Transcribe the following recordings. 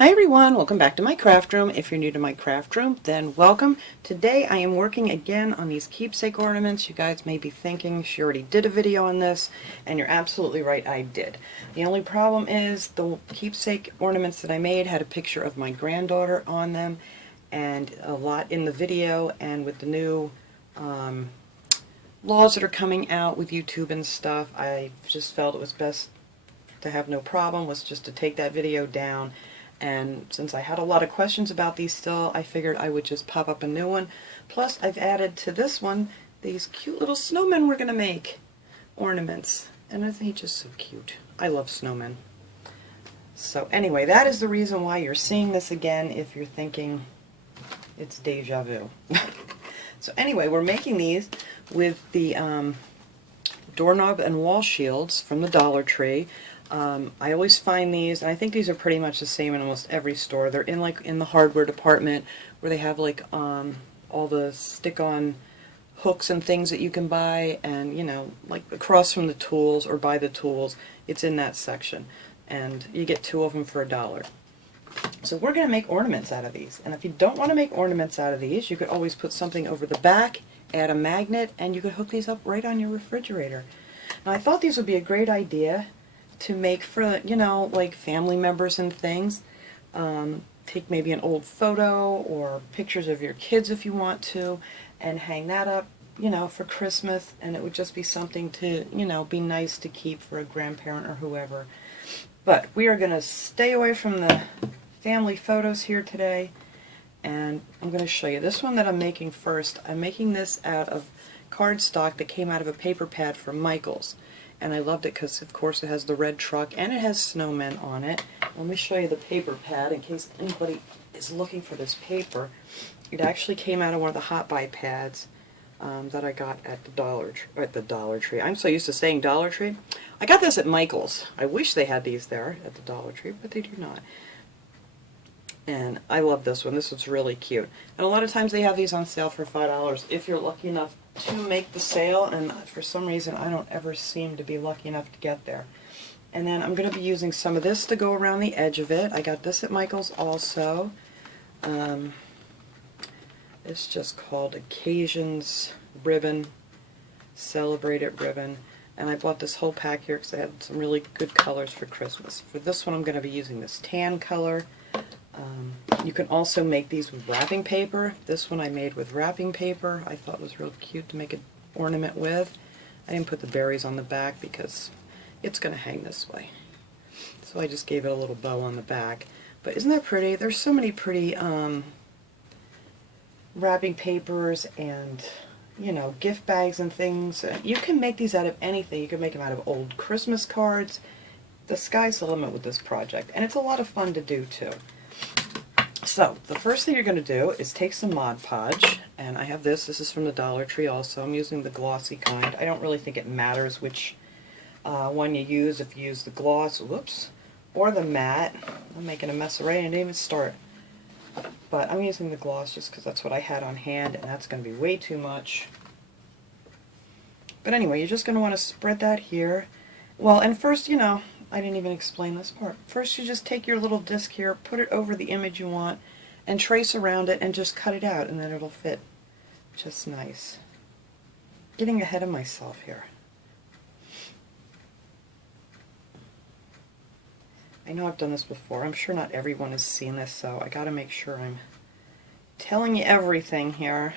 Hi everyone, welcome back to my craft room. If you're new to my craft room, then welcome. Today I am working again on these keepsake ornaments. You guys may be thinking she already did a video on this, and you're absolutely right, I did. The only problem is the keepsake ornaments that I made had a picture of my granddaughter on them, and a lot in the video, and with the new laws that are coming out with YouTube and stuff, I just felt it was best to have no problem, was just to take that video down. And since I had a lot of questions about these still, I figured I would just pop up a new one. Plus, I've added to this one these cute little snowmen we're going to make. Ornaments. And I think just so cute. I love snowmen. So anyway, that is the reason why you're seeing this again if you're thinking it's deja vu. So anyway, we're making these with the doorknob and wall shields from the Dollar Tree. I always find these, and I think these are pretty much the same in almost every store. They're in the hardware department where they have like all the stick-on hooks and things that you can buy, and you know, like across from the tools or by the tools, it's in that section. And you get 2 of them for $1. So we're going to make ornaments out of these. And if you don't want to make ornaments out of these, you could always put something over the back, add a magnet, and you could hook these up right on your refrigerator. Now I thought these would be a great idea to make for, you know, like family members and things. Take maybe an old photo or pictures of your kids if you want to, and hang that up, you know, for Christmas, and it would just be something to, you know, be nice to keep for a grandparent or whoever. But we are going to stay away from the family photos here today, and I'm going to show you this one that I'm making first. I'm making this out of cardstock that came out of a paper pad from Michael's. And I loved it because, of course, it has the red truck and it has snowmen on it. Let me show you the paper pad in case anybody is looking for this paper. It actually came out of one of the Hot Buy pads that I got at the Dollar Tree. I'm so used to saying Dollar Tree. I got this at Michael's. I wish they had these there at the Dollar Tree, but they do not. And I love this one. This one's really cute. And a lot of times they have these on sale for $5 if you're lucky enough to make the sale, and for some reason I don't ever seem to be lucky enough to get there. And then I'm going to be using some of this to go around the edge of it. I got this at Michael's also. It's just called Occasions Ribbon, Celebrate It Ribbon. And I bought this whole pack here because I had some really good colors for Christmas. For this one I'm going to be using this tan color. You can also make these with wrapping paper. This one I made with wrapping paper. I thought was real cute to make an ornament with. I didn't put the berries on the back because it's going to hang this way. So I just gave it a little bow on the back. But isn't that pretty? There's so many pretty wrapping papers and, you know, gift bags and things. You can make these out of anything. You can make them out of old Christmas cards. The sky's the limit with this project. And it's a lot of fun to do too. So, the first thing you're going to do is take some Mod Podge, and I have this. This is from the Dollar Tree also. I'm using the glossy kind. I don't really think it matters which one you use, if you use the gloss, whoops, or the matte. I'm making a mess already, I didn't even start. But I'm using the gloss just because that's what I had on hand, and that's going to be way too much. But anyway, you're just going to want to spread that here. Well, and first, you know, I didn't even explain this part. First you just take your little disc here, put it over the image you want, and trace around it and just cut it out, and then it'll fit just nice. Getting ahead of myself here. I know I've done this before. I'm sure not everyone has seen this, so I gotta make sure I'm telling you everything here.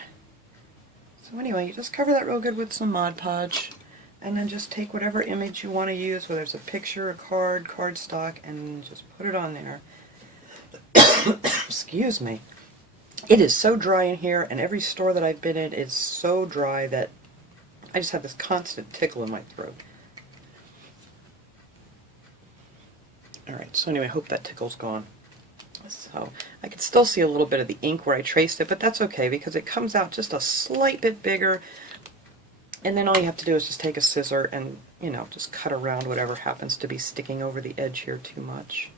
So anyway, you just cover that real good with some Mod Podge. And then just take whatever image you want to use, whether it's a picture, a card, cardstock, and just put it on there. Excuse me. It is so dry in here, and every store that I've been in is so dry that I just have this constant tickle in my throat. Alright, so anyway, I hope that tickle's gone. So, I can still see a little bit of the ink where I traced it, but that's okay because it comes out just a slight bit bigger. And then all you have to do is just take a scissor and, you know, just cut around whatever happens to be sticking over the edge here too much.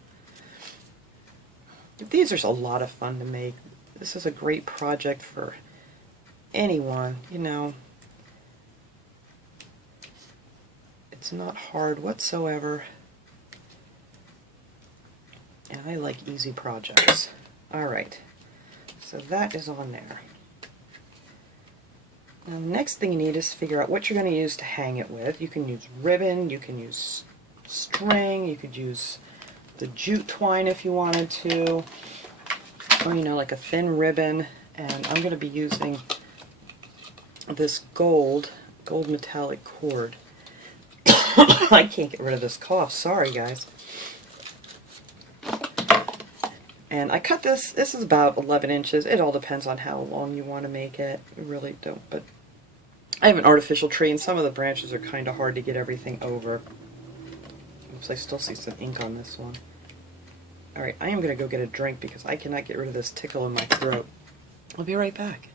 These are a lot of fun to make. This is a great project for anyone, you know. It's not hard whatsoever. and I like easy projects. Alright, so that is on there. Now the next thing you need is to figure out what you're going to use to hang it with. You can use ribbon, you can use string, you could use the jute twine if you wanted to, or like a thin ribbon. And I'm going to be using this gold metallic cord. I can't get rid of this cough, sorry guys. And I cut this is about 11 inches. It all depends on how long you want to make it. You really don't, but I have an artificial tree and some of the branches are kind of hard to get everything over. Oops, I still see some ink on this one. Alright, I am going to go get a drink because I cannot get rid of this tickle in my throat. I'll be right back.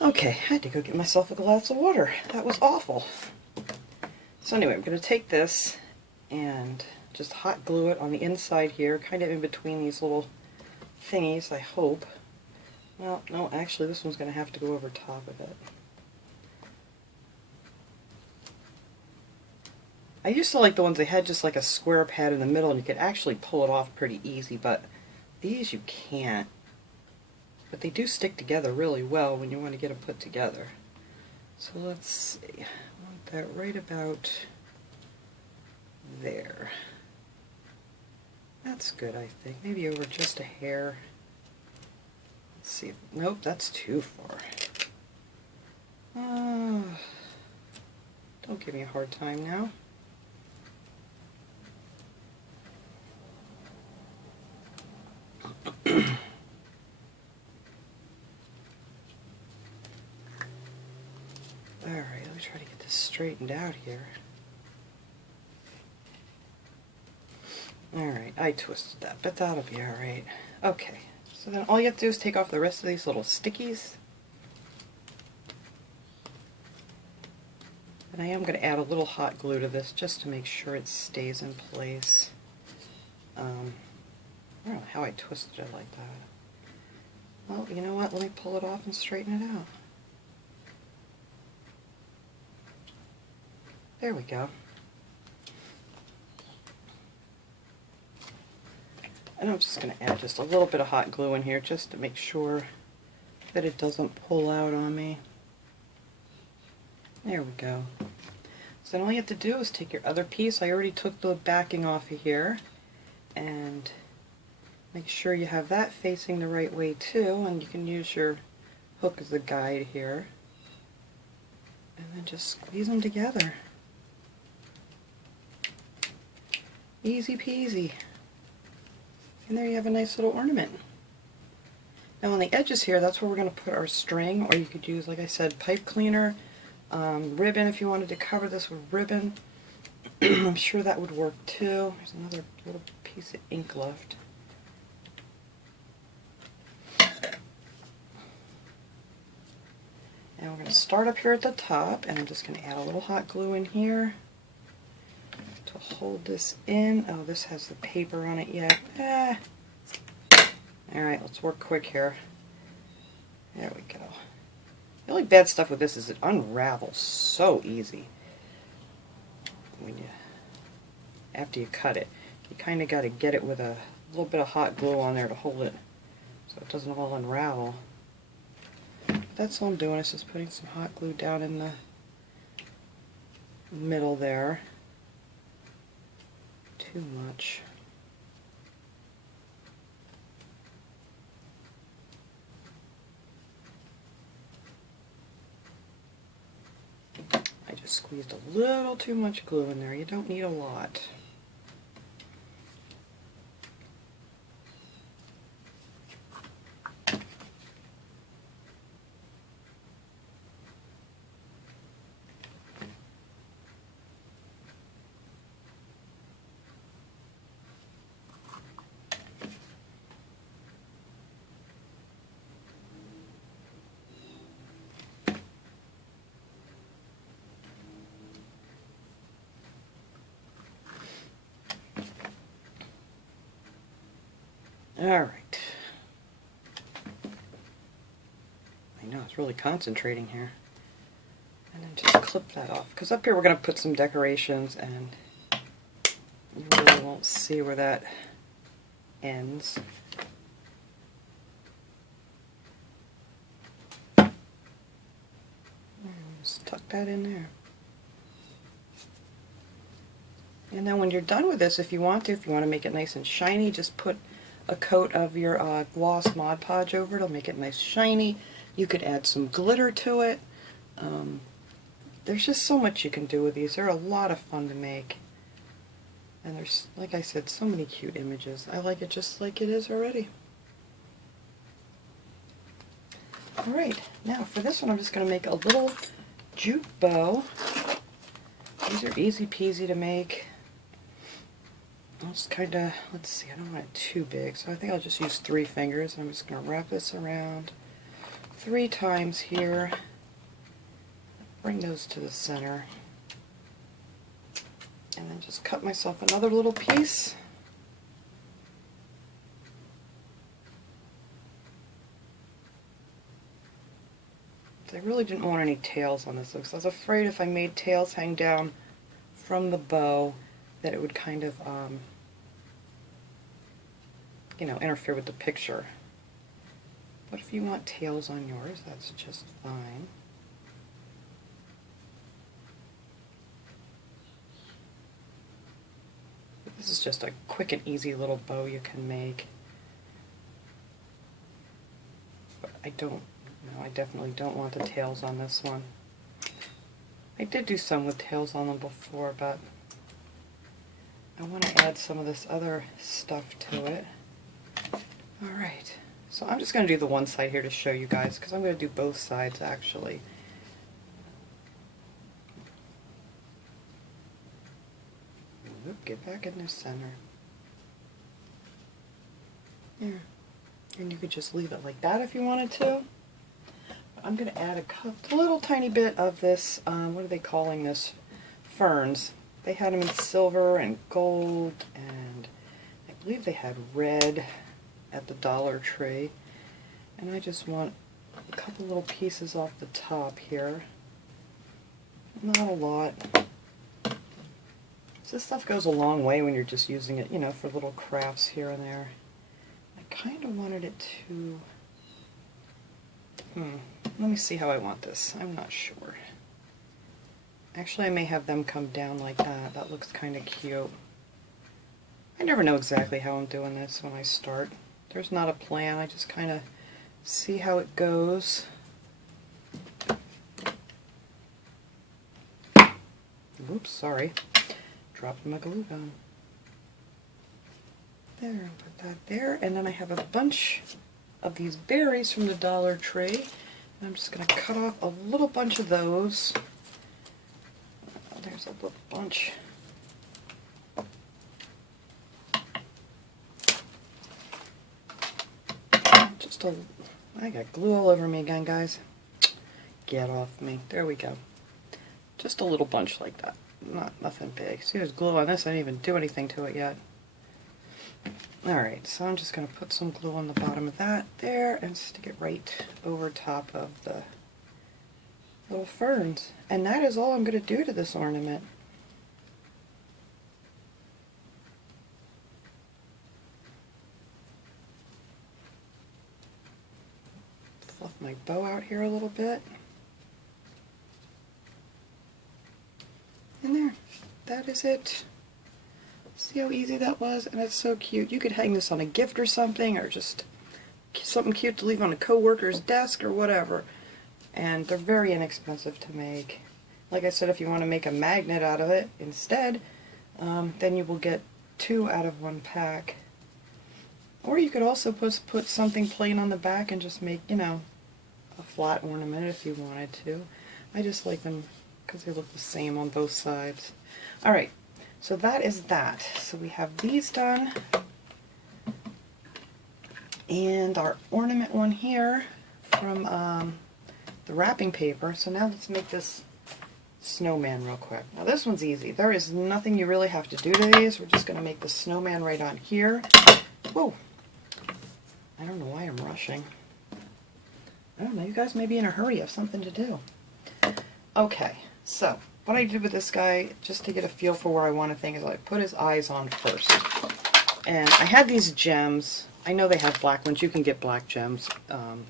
Okay, I had to go get myself a glass of water. That was awful. So anyway, I'm going to take this and just hot glue it on the inside here, kind of in between these little thingies, I hope. Well, no, actually this one's going to have to go over top of it. I used to like the ones that had just like a square pad in the middle and you could actually pull it off pretty easy, but these you can't. But they do stick together really well when you want to get them put together. So let's see, I want that right about there. That's good, I think. Maybe over just a hair. Let's see. Nope, that's too far. Don't give me a hard time now. Alright, let me try to get this straightened out here. Alright, I twisted that, but that'll be alright. Okay, so then all you have to do is take off the rest of these little stickies. And I am going to add a little hot glue to this just to make sure it stays in place. I don't know how I twisted it like that. Well, you know what? Let me pull it off and straighten it out. There we go. And I'm just going to add just a little bit of hot glue in here just to make sure that it doesn't pull out on me. There we go. So then all you have to do is take your other piece. I already took the backing off of here, and make sure you have that facing the right way too, and you can use your hook as a guide here. And then just squeeze them together. Easy peasy. And there you have a nice little ornament. Now on the edges here, that's where we're going to put our string, or you could use, like I said, pipe cleaner, ribbon if you wanted to cover this with ribbon. I'm sure that would work too. There's another little piece of ink left. Now we're going to start up here at the top, and I'm just going to add a little hot glue in here to hold this in. Oh, this has the paper on it yet. Alright, let's work quick here. There we go. The only bad stuff with this is it unravels so easy when you, after you cut it. You kind of got to get it with a little bit of hot glue on there to hold it so it doesn't all unravel. But that's all I'm doing, is just putting some hot glue down in the middle there. Too much. I just squeezed a little too much glue in there. You don't need a lot. Alright. I know, it's really concentrating here. And then just clip that off. Because up here we're going to put some decorations, and You really won't see where that ends. Just tuck that in there. And then when you're done with this, if you want to make it nice and shiny, just put a coat of your gloss Mod Podge over it. It'll make it nice shiny. You could add some glitter to it. There's just so much you can do with these. They're a lot of fun to make. And there's, like I said, so many cute images. I like it just like it is already. Alright, now for this one I'm just going to make a little jute bow. These are easy peasy to make. I'll just kind of, let's see, I don't want it too big, so I think I'll just use 3 fingers. I'm just going to wrap this around 3 times here. Bring those to the center. And then just cut myself another little piece. I really didn't want any tails on this because I was afraid if I made tails hang down from the bow that it would kind of, you know, interfere with the picture. But if you want tails on yours, that's just fine. This is just a quick and easy little bow you can make. But I definitely don't want the tails on this one. I did do some with tails on them before, but I want to add some of this other stuff to it. Alright, so I'm just going to do the one side here to show you guys, because I'm going to do both sides actually. Get back in the center. There. And you could just leave it like that if you wanted to. I'm going to add a little tiny bit of this, what are they calling this? Ferns. They had them in silver and gold, and I believe they had red at the Dollar Tree. And I just want a couple little pieces off the top here. Not a lot. So this stuff goes a long way when you're just using it, you know, for little crafts here and there. I kind of wanted it to... Let me see how I want this. I'm not sure. Actually, I may have them come down like that. That looks kind of cute. I never know exactly how I'm doing this when I start. There's not a plan. I just kind of see how it goes. Oops, sorry. Dropped my glue gun. There, put that there. And then I have a bunch of these berries from the Dollar Tree. And I'm just going to cut off a little bunch of those. There's a little bunch. I got glue all over me again, guys. Get off me. There we go. Just a little bunch like that. Nothing big. See, there's glue on this. I didn't even do anything to it yet. Alright, so I'm just going to put some glue on the bottom of that there and stick it right over top of the little ferns. And that is all I'm going to do to this ornament. Fluff my bow out here a little bit. And there, that is it. See how easy that was? And it's so cute. You could hang this on a gift or something, or just something cute to leave on a coworker's desk or whatever. And they're very inexpensive to make. Like I said, if you want to make a magnet out of it instead, then you will get 2 out of 1 pack. Or you could also put something plain on the back and just make, you know, a flat ornament if you wanted to. I just like them because they look the same on both sides. Alright, so that is that. So we have these done. And our ornament one here from the wrapping paper. So now let's make this snowman real quick. Now this one's easy. There is nothing you really have to do to these. We're just going to make the snowman right on here. Whoa! I don't know why I'm rushing. I don't know, you guys may be in a hurry, have something to do. Okay, so what I did with this guy, just to get a feel for where I want to think, is I put his eyes on first. And I had these gems. I know they have black ones. You can get black gems,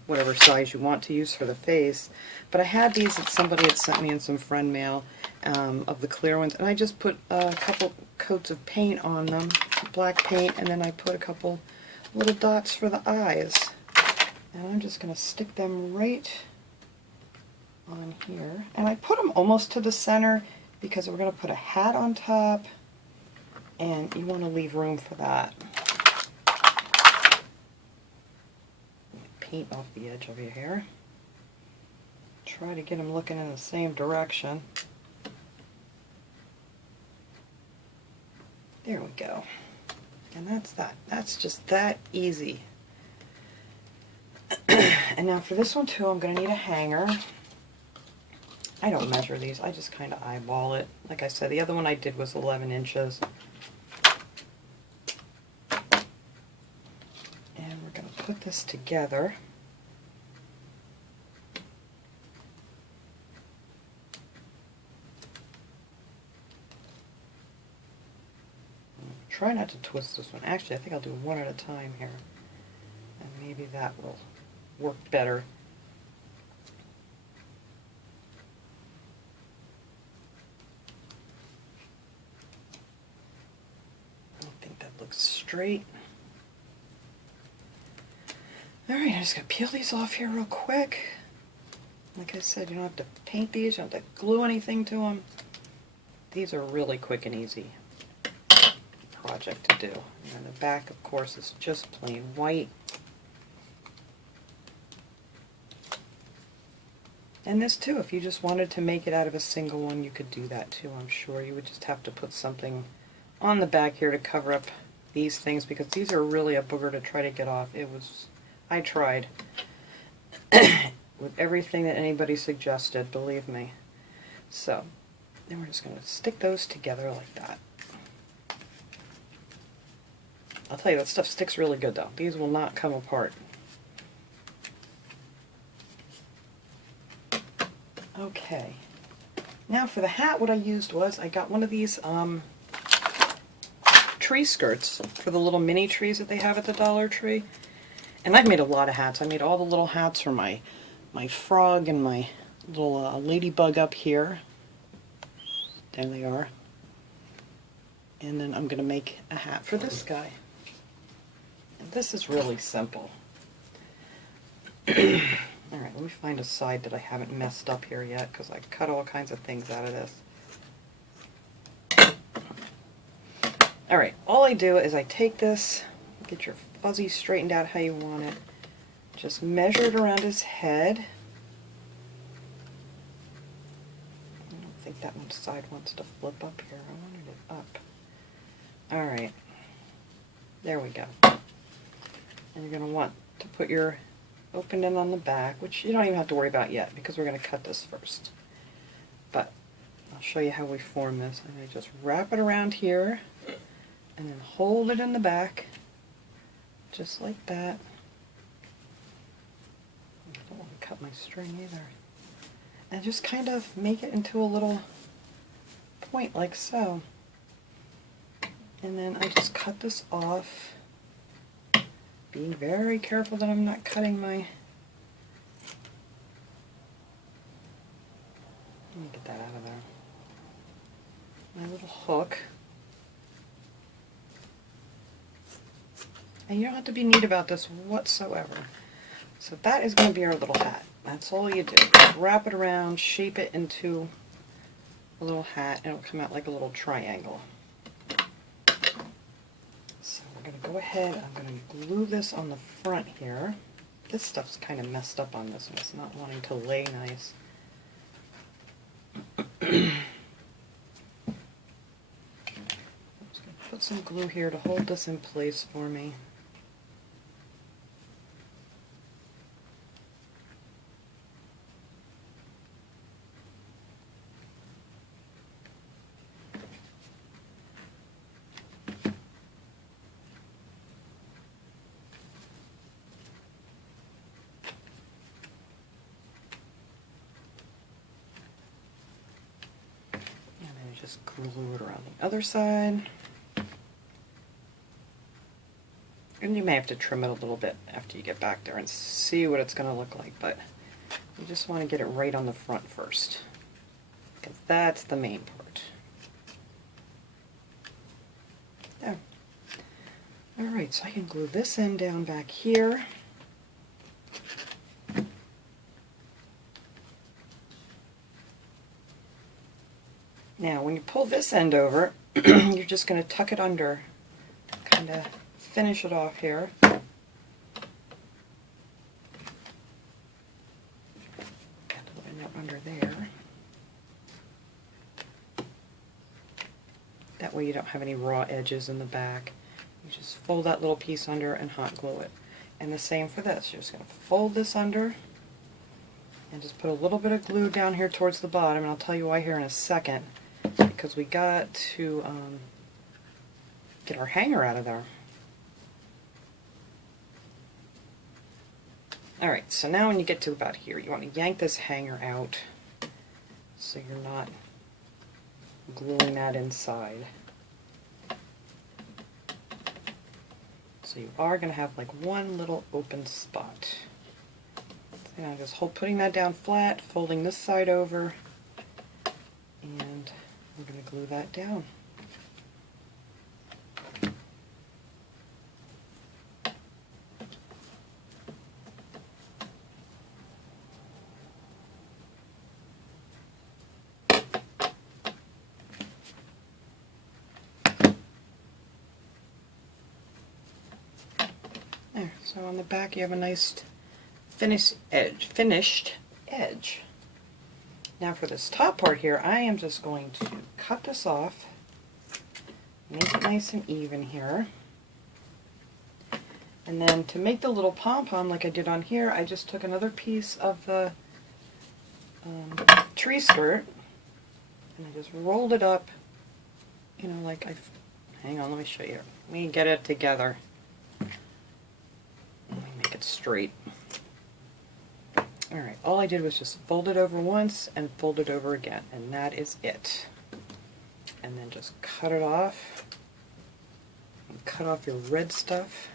whatever size you want to use for the face. But I had these that somebody had sent me in some friend mail of the clear ones. And I just put a couple coats of paint on them, black paint, and then I put a couple little dots for the eyes. And I'm just going to stick them right on here. And I put them almost to the center because we're going to put a hat on top. And you want to leave room for that. Paint off the edge of your hair. Try to get them looking in the same direction. There we go. And that's that. That's just that easy. And now for this one too, I'm going to need a hanger. I don't measure these. I just kind of eyeball it. Like I said, the other one I did was 11 inches. Put this together. Try not to twist this one. Actually, I think I'll do one at a time here. And maybe that will work better. I think that looks straight. Alright, I just gotta peel these off here real quick. Like I said, you don't have to paint these, you don't have to glue anything to them. These are really quick and easy project to do. And the back, of course, is just plain white. And this too, if you just wanted to make it out of a single one, you could do that too, I'm sure. You would just have to put something on the back here to cover up these things, because these are really a booger to try to get off. I tried with everything that anybody suggested, believe me. So, then we're just going to stick those together like that. I'll tell you, that stuff sticks really good though. These will not come apart. Okay. Now for the hat, what I used was, I got one of these tree skirts for the little mini trees that they have at the Dollar Tree. And I've made a lot of hats. I made all the little hats for my frog and my little ladybug up here. There they are. And then I'm going to make a hat for this guy. And this is really simple. Alright, let me find a side that I haven't messed up here yet, because I cut all kinds of things out of this. Alright, all I do is I take this, get your fuzzy straightened out how you want it. Just measure it around his head. I don't think that one side wants to flip up here. I wanted it up. Alright. There we go. And you're going to want to put your opening on the back, which you don't even have to worry about yet because we're going to cut this first. But I'll show you how we form this. And I just wrap it around here and then hold it in the back. Just like that. I don't want to cut my string either. And just kind of make it into a little point like so. And then I just cut this off, being very careful that I'm not cutting my... Let me get that out of there. My little hook. And you don't have to be neat about this whatsoever. So that is going to be our little hat. That's all you do. Wrap it around, shape it into a little hat, and it'll come out like a little triangle. So we're going to go ahead, I'm going to glue this on the front here. This stuff's kind of messed up on this one. It's not wanting to lay nice. I'm just going to put some glue here to hold this in place for me. just glue it around the other side. And you may have to trim it a little bit after you get back there and see what it's going to look like, but you just want to get it right on the front first, because that's the main part. There. Alright, so I can glue this end down back here. Now, when you pull this end over, you're just going to tuck it under, kind of finish it off here. Put it under there. That way you don't have any raw edges in the back. You just fold that little piece under and hot glue it. And the same for this. You're just going to fold this under and just put a little bit of glue down here towards the bottom, and I'll tell you why here in a second, because we got to get our hanger out of there. Alright, so now when you get to about here, you want to yank this hanger out so you're not gluing that inside. So you are going to have like one little open spot. So now just putting that down flat, folding this side over, and we're going to glue that down. There, so on the back you have a nice finished edge. Now for this top part here, I am just going to cut this off, make it nice and even here. And then to make the little pom-pom like I did on here, I just took another piece of the tree skirt and I just rolled it up, you know, like hang on, let me show you. Let me get it together. Let me make it straight. Alright, all I did was just fold it over once and fold it over again, and that is it. And then just cut it off, and cut off your red stuff,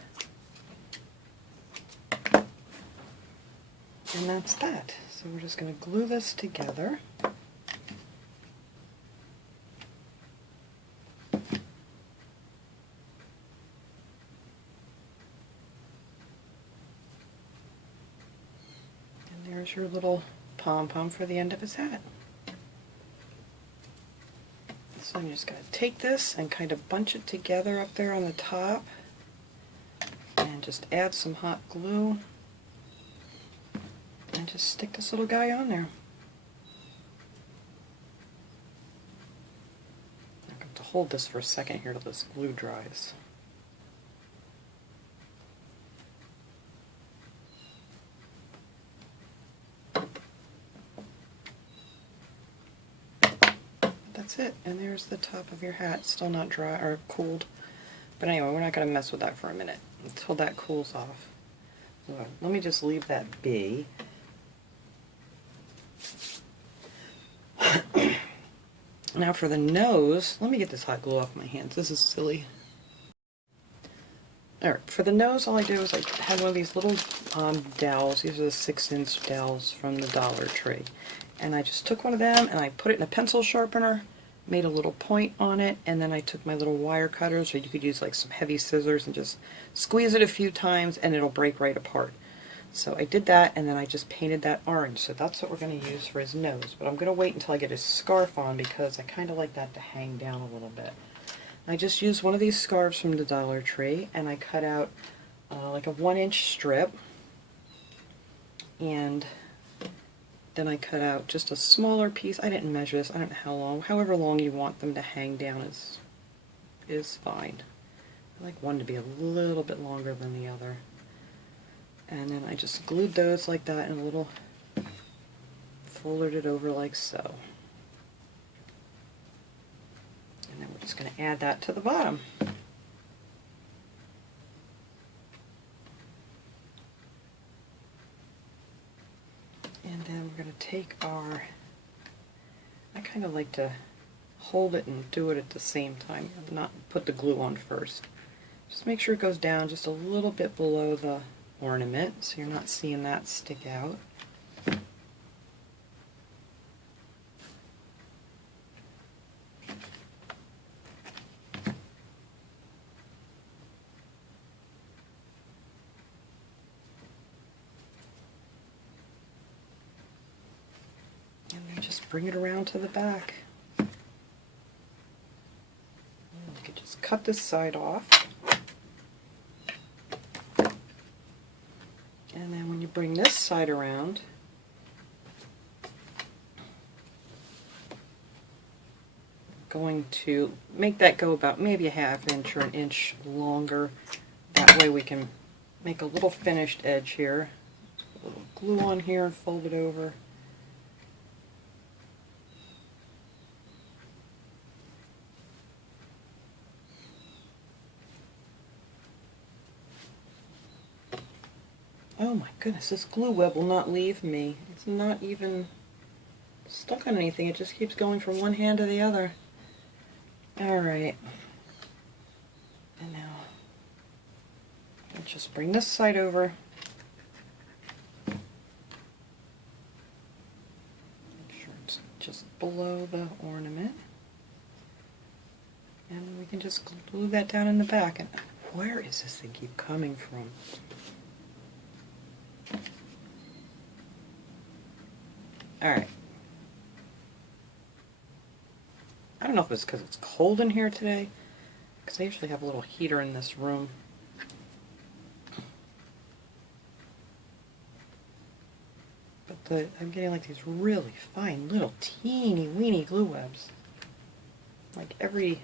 and that's that. So we're just going to glue this together. There's your little pom-pom for the end of his hat. So I'm just going to take this and kind of bunch it together up there on the top and just add some hot glue and just stick this little guy on there. I'm going to hold this for a second here till this glue dries. That's it, and there's the top of your hat. Still not dry or cooled, but anyway, we're not going to mess with that for a minute until that cools off. So let me just leave that be. Now for the nose, let me get this hot glue off my hands. This is silly. Alright, for the nose, all I did was I had one of these little dowels. These are the 6-inch dowels from the Dollar Tree. And I just took one of them and I put it in a pencil sharpener, made a little point on it, and then I took my little wire cutters, or you could use like some heavy scissors and just squeeze it a few times and it'll break right apart. So I did that, and then I just painted that orange. So that's what we're going to use for his nose. But I'm going to wait until I get his scarf on because I kind of like that to hang down a little bit. I just used one of these scarves from the Dollar Tree, and I cut out like a 1-inch strip, and then I cut out just a smaller piece. I didn't measure this. I don't know how long. However long you want them to hang down is fine. I like one to be a little bit longer than the other. And then I just glued those like that and a little folded it over like so. And then we're just going to add that to the bottom. And then we're going to take our, I kind of like to hold it and do it at the same time, not put the glue on first. Just make sure it goes down just a little bit below the ornament so you're not seeing that stick out. And then just bring it around to the back. You can just cut this side off. And then when you bring this side around, going to make that go about maybe a half inch or an inch longer. That way we can make a little finished edge here. Put a little glue on here and fold it over. Oh my goodness, this glue web will not leave me. It's not even stuck on anything. It just keeps going from one hand to the other. Alright. And now, let's just bring this side over. Make sure it's just below the ornament. And we can just glue that down in the back. And where is this thing keep coming from? Alright. I don't know if it's because it's cold in here today, because I usually have a little heater in this room. But I'm getting like these really fine little teeny weeny glue webs. Like every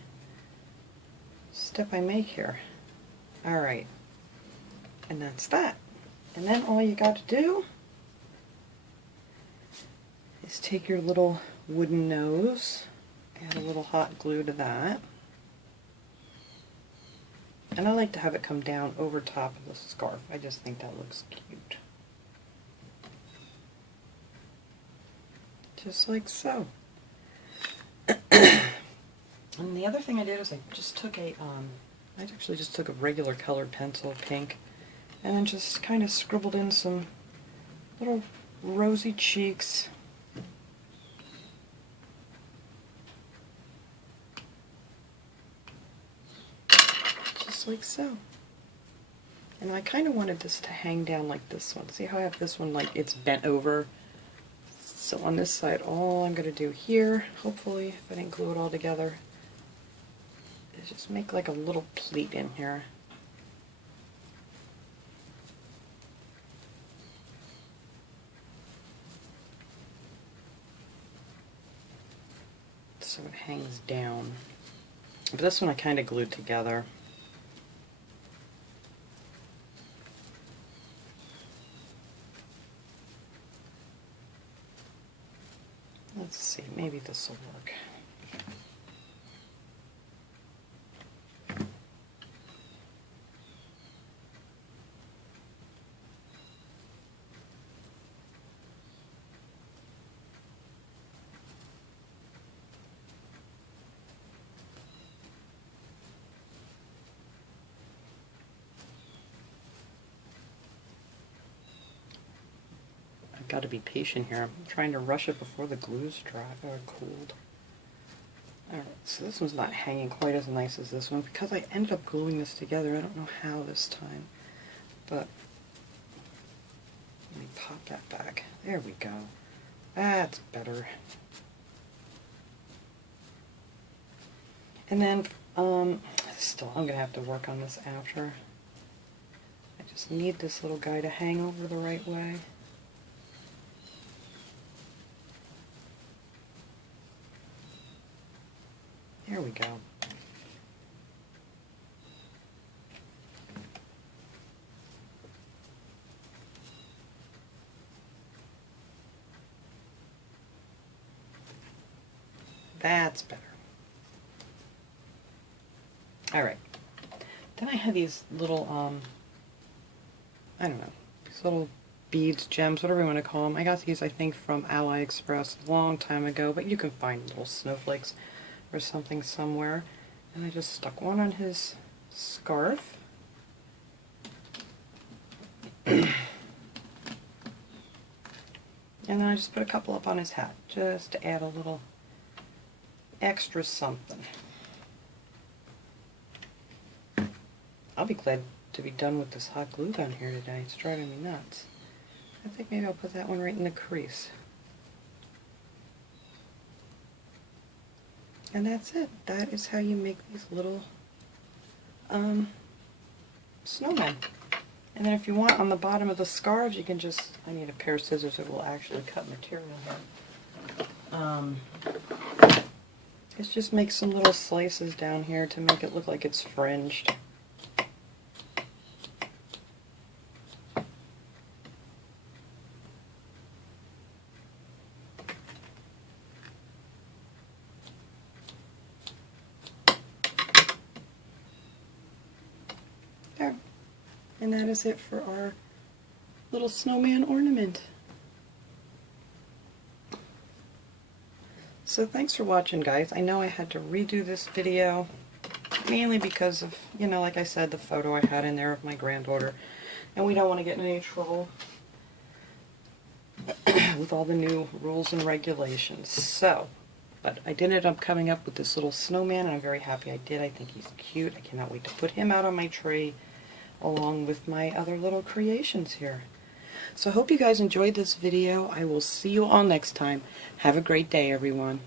step I make here. Alright. And that's that. And then all you got to do is take your little wooden nose, add a little hot glue to that, and I like to have it come down over top of the scarf. I just think that looks cute. Just like so. And the other thing I did is I just took I actually just took a regular colored pencil, pink, and then just kind of scribbled in some little rosy cheeks. Like so. And I kind of wanted this to hang down like this one. See how I have this one like it's bent over? So on this side, all I'm going to do here, hopefully, if I didn't glue it all together, is just make like a little pleat in here. So it hangs down. But this one I kind of glued together. Let's see, maybe this will work. Got to be patient here. I'm trying to rush it before the glue's dry or cooled. Alright, so this one's not hanging quite as nice as this one because I ended up gluing this together. I don't know how this time, but let me pop that back. There we go. That's better. And then, still, I'm going to have to work on this after. I just need this little guy to hang over the right way. There we go. That's better. Alright. Then I had these little, I don't know, these little beads, gems, whatever you want to call them. I got these, I think, from AliExpress a long time ago, but you can find little snowflakes or something somewhere. And I just stuck one on his scarf. And then I just put a couple up on his hat, just to add a little extra something. I'll be glad to be done with this hot glue gun here today. It's driving me nuts. I think maybe I'll put that one right in the crease. And that's it. That is how you make these little snowmen. And then if you want, on the bottom of the scarves, you can just, I need a pair of scissors that will actually cut material here. Let's just make some little slices down here to make it look like it's fringed. There. And that is it for our little snowman ornament. So thanks for watching, guys. I know I had to redo this video, mainly because of, you know, like I said, the photo I had in there of my granddaughter. And we don't want to get in any trouble with all the new rules and regulations. So, but I did end up coming up with this little snowman, and I'm very happy I did. I think he's cute. I cannot wait to put him out on my tree, along with my other little creations here. So I hope you guys enjoyed this video. I will see you all next time. Have a great day, everyone.